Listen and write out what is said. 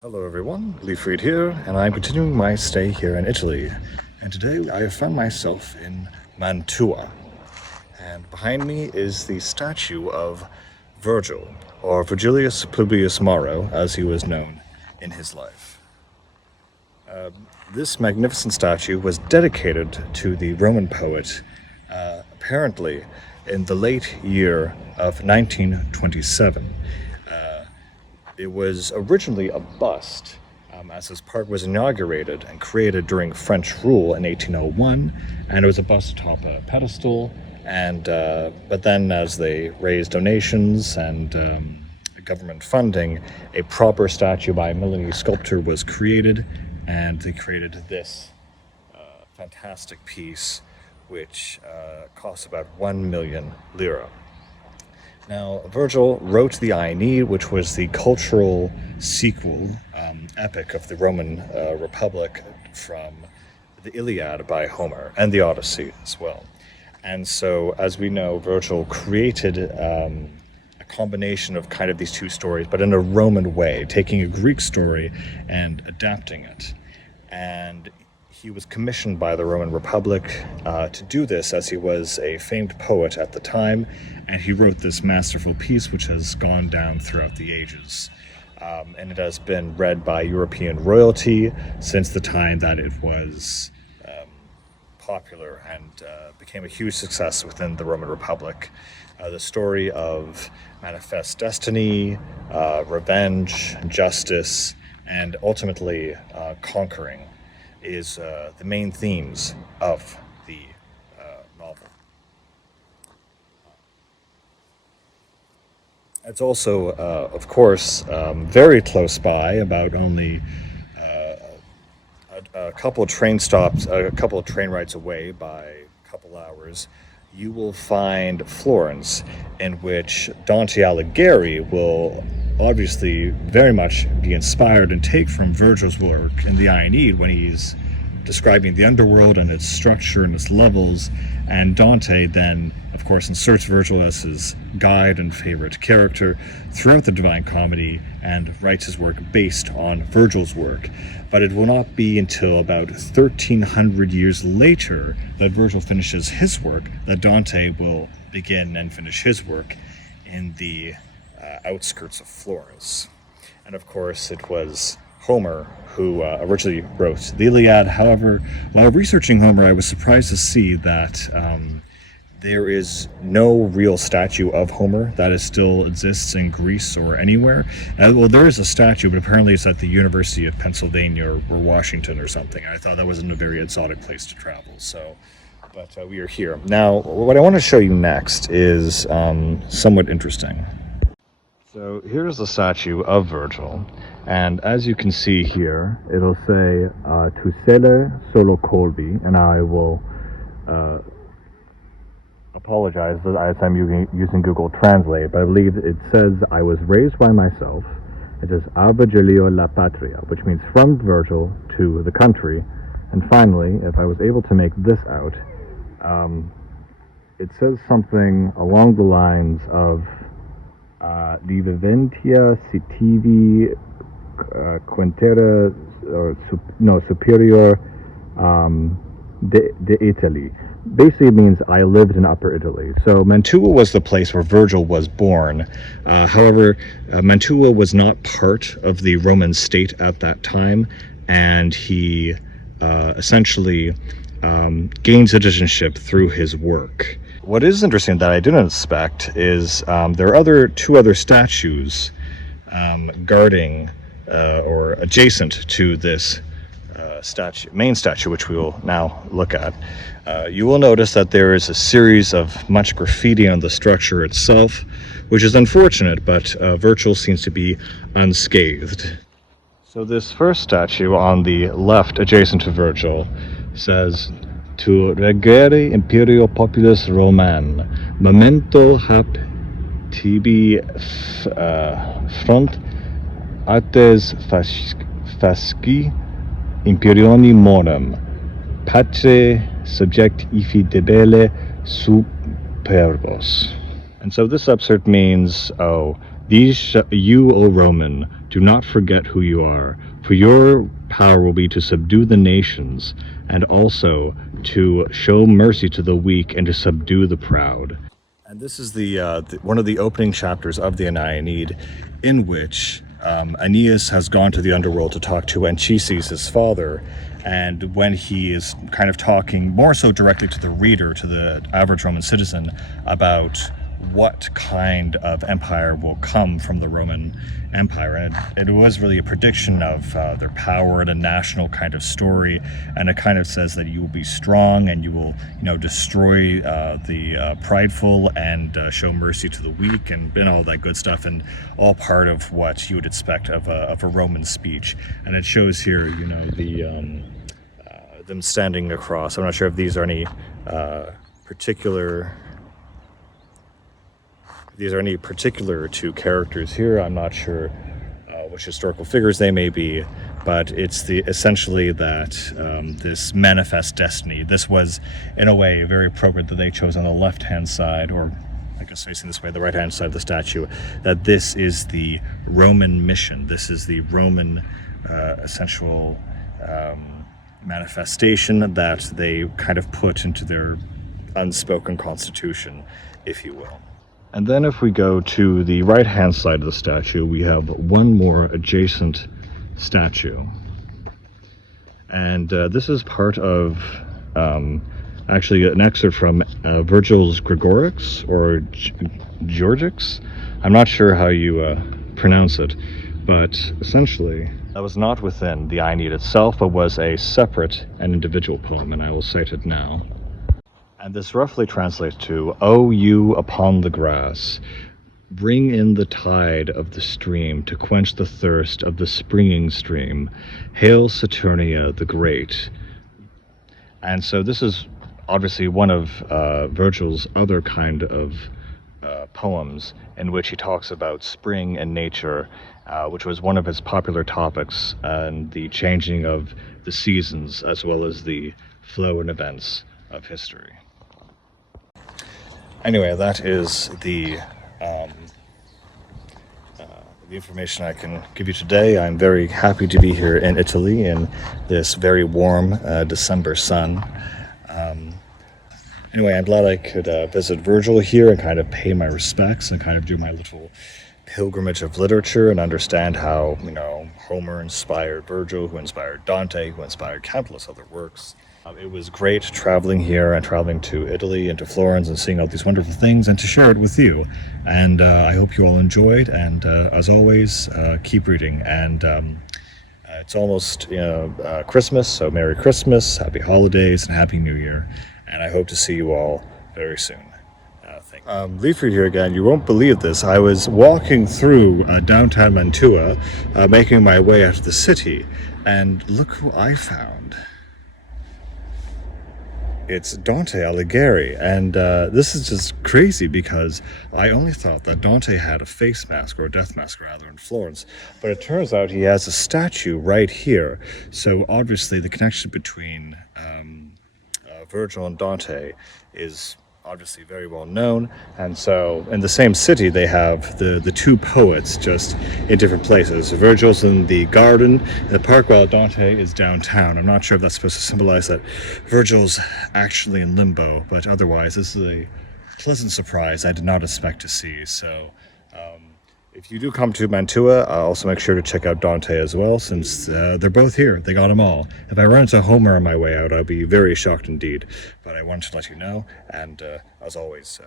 Hello everyone, Leafreed here, and I'm continuing my stay here in Italy. And today I have found myself in Mantua. And behind me is the statue of Virgil, or Virgilius Publius Maro, as he was known in his life. This magnificent statue was dedicated to the Roman poet, apparently in the late year of 1927. It was originally a bust, as this park was inaugurated and created during French rule in 1801, and it was a bust atop a pedestal. And but then, as they raised donations and government funding, a proper statue by a Milanese sculptor was created, and they created this fantastic piece, which costs about 1 million lira. Now, Virgil wrote the Aeneid, which was the cultural sequel, epic of the Roman Republic from the Iliad by Homer, and the Odyssey as well. And so, as we know, Virgil created a combination of kind of these two stories, but in a Roman way, taking a Greek story and adapting it. And he was commissioned by the Roman Republic to do this, as he was a famed poet at the time, and he wrote this masterful piece which has gone down throughout the ages. And it has been read by European royalty since the time that it was popular and became a huge success within the Roman Republic. The story of manifest destiny, revenge, justice, and ultimately conquering is the main themes of the novel. It's also, of course, very close by, about only a couple of train stops, a couple of train rides away by a couple hours. You will find Florence, in which Dante Alighieri will obviously very much be inspired and take from Virgil's work in the Aeneid when he's describing the underworld and its structure and its levels. And Dante then, of course, inserts Virgil as his guide and favorite character throughout the Divine Comedy and writes his work based on Virgil's work. But it will not be until about 1300 years later that Virgil finishes his work that Dante will begin and finish his work in the outskirts of Florence. And of course, it was Homer who originally wrote the Iliad. However, while researching Homer, I was surprised to see that there is no real statue of Homer that still exists in Greece or anywhere. Well, there is a statue, but apparently it's at the University of Pennsylvania or Washington or something. I thought that wasn't a very exotic place to travel. But we are here. Now, what I want to show you next is somewhat interesting. So here's the statue of Virgil, and as you can see here, it'll say "Tu sele solo colbi," and I will apologize as I'm using Google Translate, but I believe it says "I was raised by myself." It says "A Virgilio la patria," which means from Virgil to the country. And finally, if I was able to make this out, it says something along the lines of "Li viventia sitivi quintera superior de Italy." Basically, it means I lived in Upper Italy. So Mantua was the place where Virgil was born. However, Mantua was not part of the Roman state at that time, and he essentially gained citizenship through his work. What is interesting that I didn't expect is there are two other statues guarding or adjacent to this main statue, which we will now look at. You will notice that there is a series of much graffiti on the structure itself, which is unfortunate, but Virgil seems to be unscathed. So this first statue on the left, adjacent to Virgil, says, "To regere imperio populus Roman, memento hap tibi front artes fasci imperioni morem, patre subject ifi debele superbos." And so this excerpt means, You, O Roman, do not forget who you are, for your power will be to subdue the nations, and also to show mercy to the weak and to subdue the proud. And this is one of the opening chapters of the Aeneid, in which Aeneas has gone to the underworld to talk to Anchises, his father, and when he is kind of talking more so directly to the reader, to the average Roman citizen, about what kind of empire will come from the Roman Empire. And it was really a prediction of their power and a national kind of story. And it kind of says that you will be strong and you will, destroy the prideful and show mercy to the weak and all that good stuff, and all part of what you would expect of a Roman speech. And it shows here, them standing across. I'm not sure if these are any particular two characters here. I'm not sure which historical figures they may be, but it's essentially that this manifest destiny. This was, in a way, very appropriate that they chose on the left-hand side, or I guess facing this way, the right-hand side of the statue, that this is the Roman mission. This is the Roman essential manifestation that they kind of put into their unspoken constitution, if you will. And then if we go to the right-hand side of the statue, we have one more adjacent statue. And this is part of, actually, an excerpt from Virgil's Gregorics, or Georgics. I'm not sure how you pronounce it, but essentially, that was not within the Aeneid itself, but was a separate and individual poem, and I will cite it now. And this roughly translates to, "O you upon the grass, bring in the tide of the stream to quench the thirst of the springing stream. Hail Saturnia the Great." And so this is obviously one of Virgil's other kind of poems in which he talks about spring and nature, which was one of his popular topics, and the changing of the seasons as well as the flow and events of history. Anyway, that is the information I can give you today. I'm very happy to be here in Italy in this very warm December sun. Anyway, I'm glad I could visit Virgil here and kind of pay my respects and kind of do my little pilgrimage of literature and understand how, Homer inspired Virgil, who inspired Dante, who inspired countless other works. It was great traveling here and traveling to Italy and to Florence and seeing all these wonderful things and to share it with you. And I hope you all enjoyed. And as always, keep reading. And it's almost Christmas, so Merry Christmas, Happy Holidays, and Happy New Year. And I hope to see you all very soon. Thank you. Leaford here again. You won't believe this. I was walking through downtown Mantua, making my way out of the city, and look who I found. It's Dante Alighieri, and this is just crazy because I only thought that Dante had a face mask, or a death mask rather, in Florence, but it turns out he has a statue right here. So obviously the connection between Virgil and Dante is obviously very well known, and so in the same city they have the two poets just in different places. Virgil's in the garden in the park while Dante is downtown. I'm not sure if that's supposed to symbolize that Virgil's actually in limbo, but otherwise this is a pleasant surprise I did not expect to see. So if you do come to Mantua, also make sure to check out Dante as well, since they're both here. They got them all. If I run into Homer on my way out, I'll be very shocked indeed. But I wanted to let you know, and as always,